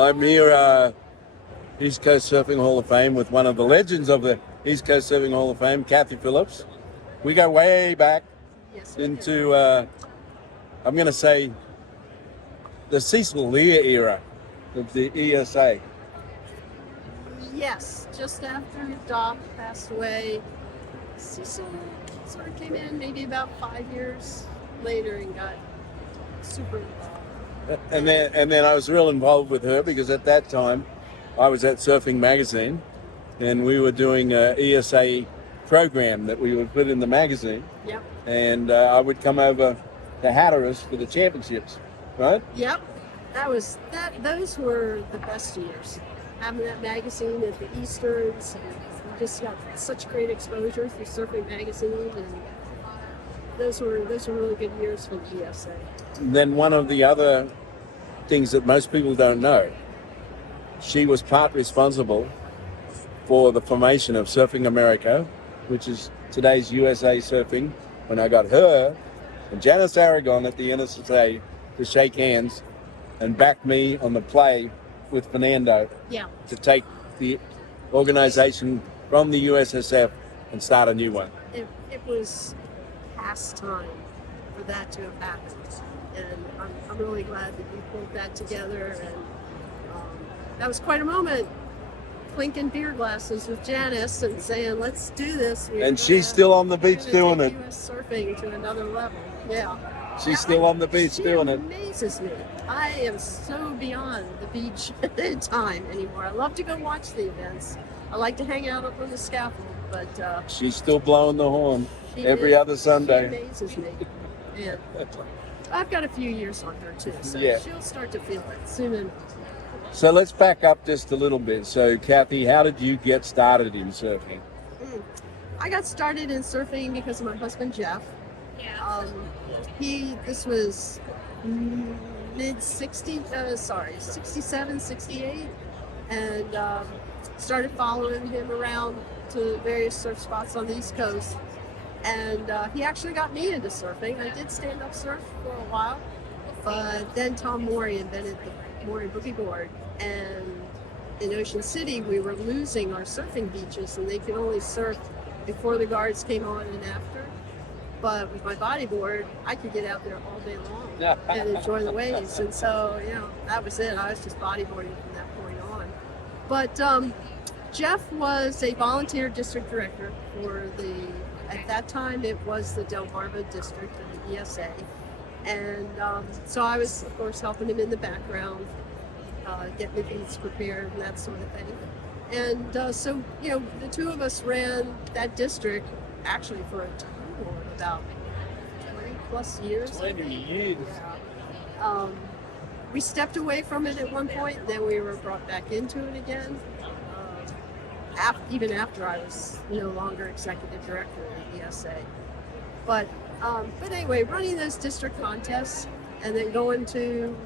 I'm here, East Coast Surfing Hall of Fame with one of the legends of the East Coast Surfing Hall of Fame, Phillips. We go way back into, I'm going to say, the Cecil Lear era of the ESA. Yes, just after Doc passed away, Cecil sort of came in maybe about 5 years later and got super involved. And then I was real involved with her because at that time I was at Surfing Magazine and we were doing an ESA program that we would put in the magazine. Yep. And I would come over to Hatteras for the championships, right? Yep. Those were the best years. Having that magazine at the Easterns, and we just got such great exposure through Surfing Magazine, and those were really good years for the ESA. Then one of the other things that most people don't know, she was part responsible for the formation of Surfing America, which is today's USA Surfing, when I got her and Janice Aragon at the NSSA to shake hands and back me on the play with Fernando to take the organization from the USSF and start a new one. It was past time for that to have happened, and I'm really glad that you pulled that together, and that was quite a moment, clinking beer glasses with Janice and saying, let's do this. And she's still on the beach doing it. US surfing to another level, She's still on the beach doing it. It amazes me. I am so beyond the beach time anymore. I love to go watch the events. I like to hang out up on the scaffold, but she's still blowing the horn every other Sunday. She amazes me. And I've got a few years on her too, so she'll start to feel it soon enough. So let's back up just a little bit. So Kathy, how did you get started in surfing? I got started in surfing because of my husband Jeff. This was mid-67, 68, and started following him around to various surf spots on the East Coast. And he actually got me into surfing. I did stand-up surf for a while, but then Tom Morey invented the Morey Boogie Board, and in Ocean City we were losing our surfing beaches, and they could only surf before the guards came on and after. But with my bodyboard, I could get out there all day long and enjoy the waves. And so, that was it. I was just bodyboarding from that point on. But Jeff was a volunteer district director for at that time, it was the Delmarva district of the ESA. And so I was, of course, helping him in the background, getting the beats prepared and that sort of thing. And so, the two of us ran that district actually for a total of about 20 plus years. 20 years. Yeah. We stepped away from it at one point, and then we were brought back into it again. Even after I was no longer executive director of the ESA. But anyway, running those district contests and then going to,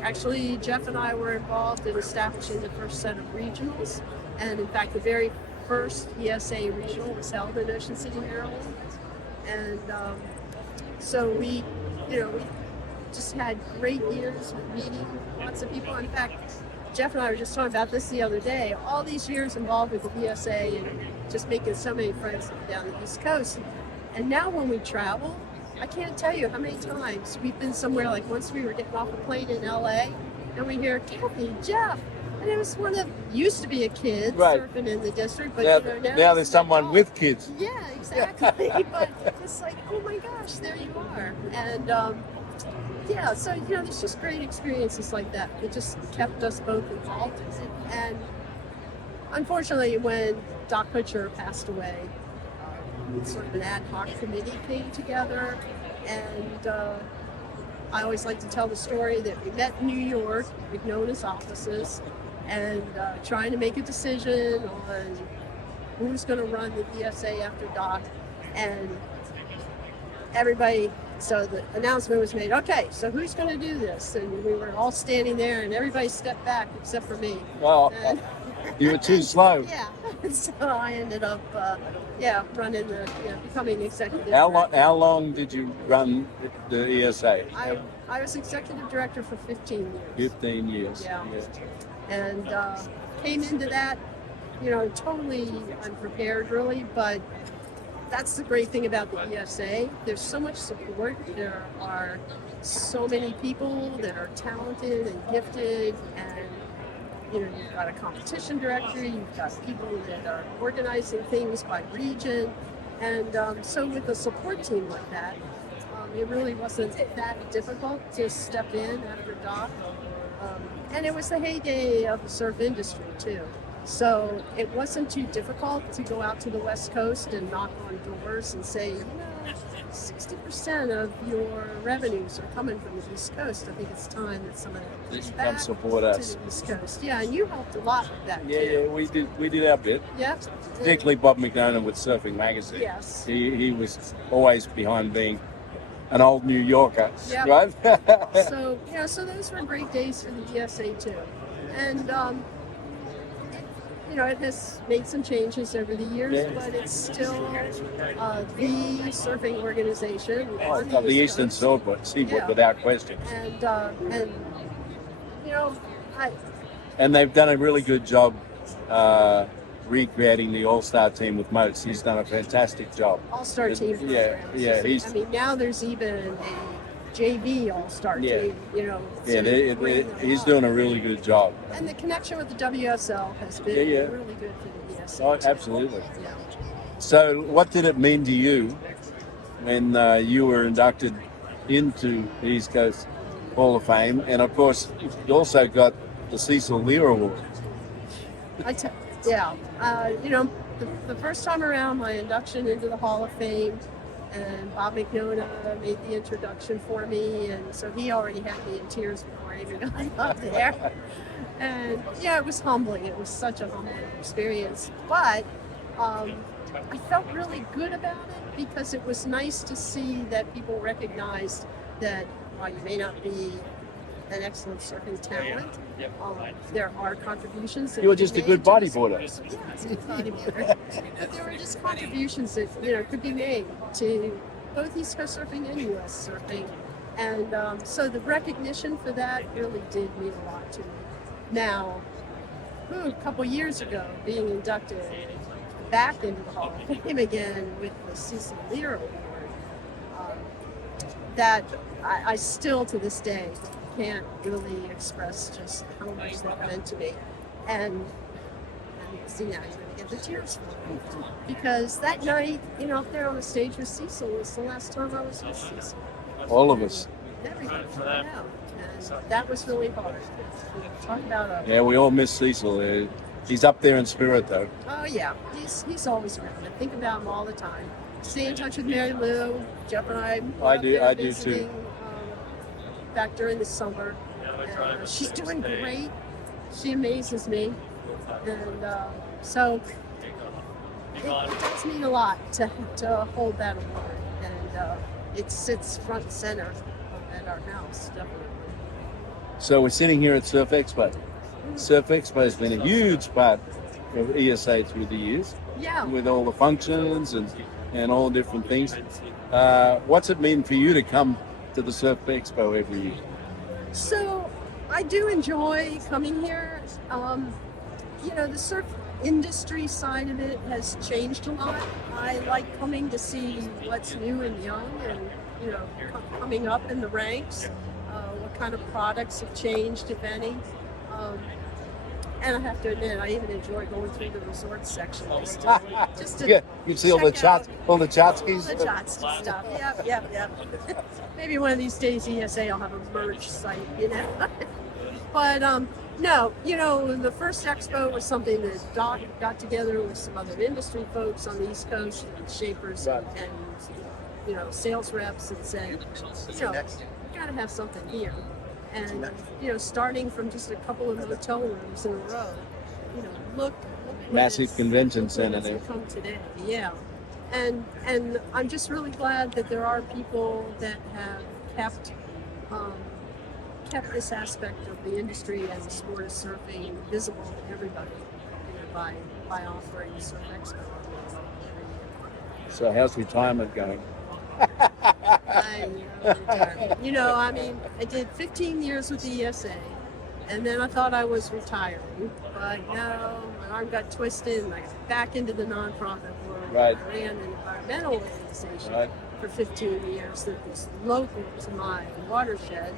actually Jeff and I were involved in establishing the first set of regionals. And in fact, the very first ESA regional was held in Ocean City, Maryland. And so we just had great years with meeting lots of people. In fact, Jeff and I were just talking about this the other day. All these years involved with the ESA and just making so many friends down the East Coast. And now when we travel, I can't tell you how many times we've been somewhere, like once we were getting off a plane in LA and we hear, Kathy, Jeff. And it was used to be a kid surfing in the district, but now there's someone with kids. Yeah, exactly. But it's like, oh my gosh, there you are. And so there's just great experiences like that. It just kept us both involved in it. And unfortunately, when Doc Couture passed away, sort of an ad hoc committee came together, and I always like to tell the story that we met in New York, we've known his offices, and trying to make a decision on who's going to run the ESA after Doc, and everybody. So the announcement was made, okay, so who's going to do this? And we were all standing there, and everybody stepped back except for me. Well, you were too slow. Yeah. so I ended up, running becoming executive. How long did you run the ESA? I was executive director for 15 years. 15 years. Yeah. And came into that, totally unprepared, really. But that's the great thing about the ESA. There's so much support. There are so many people that are talented and gifted, and you've got a competition director, you've got people that are organizing things by region, and so with a support team like that, it really wasn't that difficult to step in after Doc, and it was the heyday of the surf industry too. So it wasn't too difficult to go out to the West Coast and knock on doors and say, 60% of your revenues are coming from the East Coast. I think it's time that someone comes back support us to the East Coast. Yeah, and you helped a lot with that Yeah, too. yeah, we did our bit. Yep. Particularly Bob McDonough with Surfing Magazine. Yes. He was always behind being an old New Yorker, Yep. right? So those were great days for the ESA too, and it has made some changes over the years, but it's still the surfing organization on Of the Eastern Coast. Seaboard, Yeah. without question. And I And they've done a really good job recreating the All-Star team with Moats. He's done a fantastic job. All-Star team Yeah, programs. yeah. Now there's even a JV All-Star Yeah. team. He's doing a really good job. And the connection with the WSL has been really good for the ESA. Oh, absolutely. Yeah. So, what did it mean to you when you were inducted into the East Coast Hall of Fame? And of course, you also got the Cecil Lear Award. The first time around, my induction into the Hall of Fame, and Bob McDonough made the introduction for me, and so he already had me in tears before I even got up there. And it was humbling. It was such a humbling experience, but I felt really good about it because it was nice to see that people recognized that while you may not be an excellent surfing talent, there are contributions. You were just a good bodyboarder. Yes, a good bodyboarder. But there were just contributions that could be made to both East Coast surfing and U.S. surfing, and so the recognition for that really did mean a lot to me. Now, a couple years ago, being inducted back into the Hall of Fame again with the Cecil Lear Award, that I still to this day can't really express just how much that meant to me. And see, now you're going to get the tears flowing. Because that night, up there on the stage with Cecil was the last time I was with Cecil. All of us. Everybody found out. And that was really hard. Talk about Yeah, we all miss Cecil. He's up there in spirit, though. Oh, yeah. He's always around. I think about him all the time. Stay in touch with Mary Lou. Jeff and I I do too. Back during the summer. She's doing great. She amazes me. And so it does mean a lot to hold that award. And it sits front and center at our house, definitely. So we're sitting here at Surf Expo. Surf Expo has been a huge part of ESA through the years. Yeah. With all the functions and all different things. What's it mean for you to come to the Surf Expo every year? So I do enjoy coming here. The surf industry side of it has changed a lot. I like coming to see what's new and young and, coming up in the ranks, what kind of products have changed, if any. And I have to admit, I even enjoy going through the resort section just to you see all the charts, all the chartskis? All the charts stuff. Yep. Maybe one of these days ESA will have a merge site, But no, the first expo was something that Doc got together with some other industry folks on the East Coast, and shapers and sales reps, and said, you got to have something here. And starting from just a couple of hotel rooms in a row, look massive convention center there. Come today, yeah. And I'm just really glad that there are people that have kept this aspect of the industry and the sport of surfing visible to everybody. by offering Surf Expo. So how's retirement going? You know, I mean, I did 15 years with the ESA, and then I thought I was retiring, but no, my arm got twisted, and I got back into the nonprofit world. Right. I ran an environmental organization Right. for 15 years that was local to my watershed,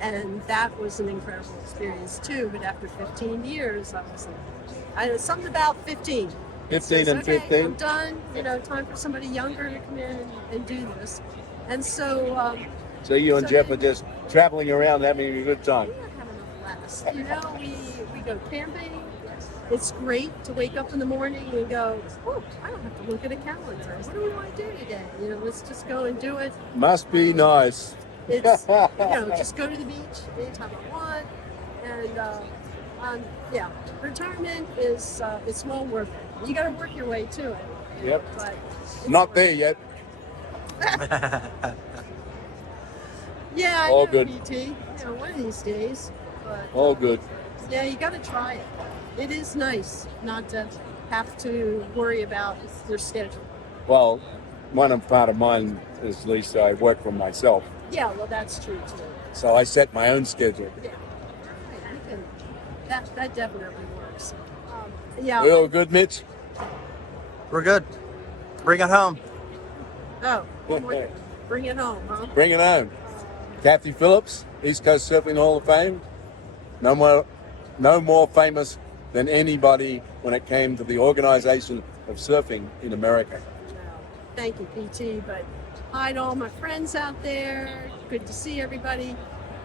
and that was an incredible experience too. But after 15 years, I was like, something about 15. 15 and okay, 15? I'm done. You know, time for somebody younger to come in and do this. And so, So you and Jeff are just traveling around having a good time. we are having a blast. You know, we go camping. It's great to wake up in the morning and go, oh, I don't have to look at a calendar. What do we want to do today? You know, let's just go and do it. Must be nice. It's, you know, just go to the beach anytime I want. And yeah, retirement is it's well worth it. You got to work your way to it. Yep. But it's Not worth there it. yet. Yeah, I All know, good. BT. You know, one of these days. But, All good. yeah, you got to try it. It is nice not to have to worry about your schedule. Well, part of mine is, at least I work for myself. Yeah, well, that's true too. So I set my own schedule. Yeah, right, you can, that definitely works. Yeah. We all good, Mitch? We're good. Bring it home. Oh, one more thing. Bring it home, huh? Bring it home. Kathy Phillips, East Coast Surfing Hall of Fame. No more famous than anybody when it came to the organization of surfing in America. Thank you, PT. But hi to all my friends out there. Good to see everybody.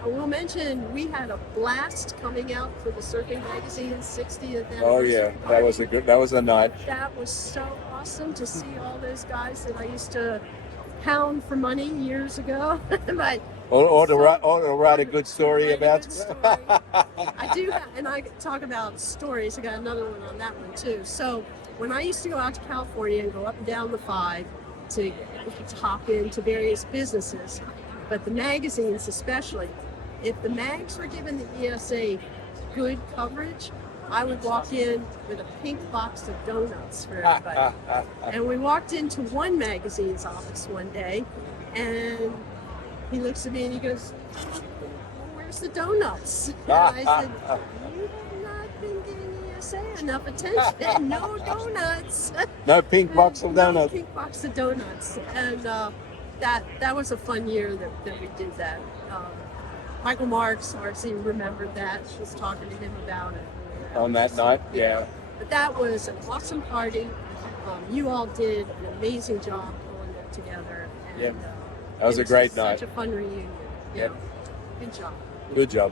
I will mention we had a blast coming out for the Surfing Magazine's 60th anniversary. Oh yeah, that was a night. That was so awesome to see all those guys that I used to hound for money years ago. But Or to write a good story about. I do have, and I talk about stories. I got another one on that one too. So when I used to go out to California and go up and down the 5 to hop into various businesses, but the magazines especially, if the mags were giving the ESA good coverage, I would walk in with a pink box of donuts for everybody. And we walked into one magazine's office one day, and he looks at me and he goes, "Where's the donuts?" And I said, "You have not been giving ESA enough attention. No donuts." No pink box of No donuts. pink box of donuts. And that was a fun year that we did that. Michael Marks remembered that. She was talking to him about it. On that night, yeah. But that was an awesome party. You all did an amazing job pulling that together. And, Yeah. That was it a great just night. Such a fun reunion. Yep. Good job. Good job.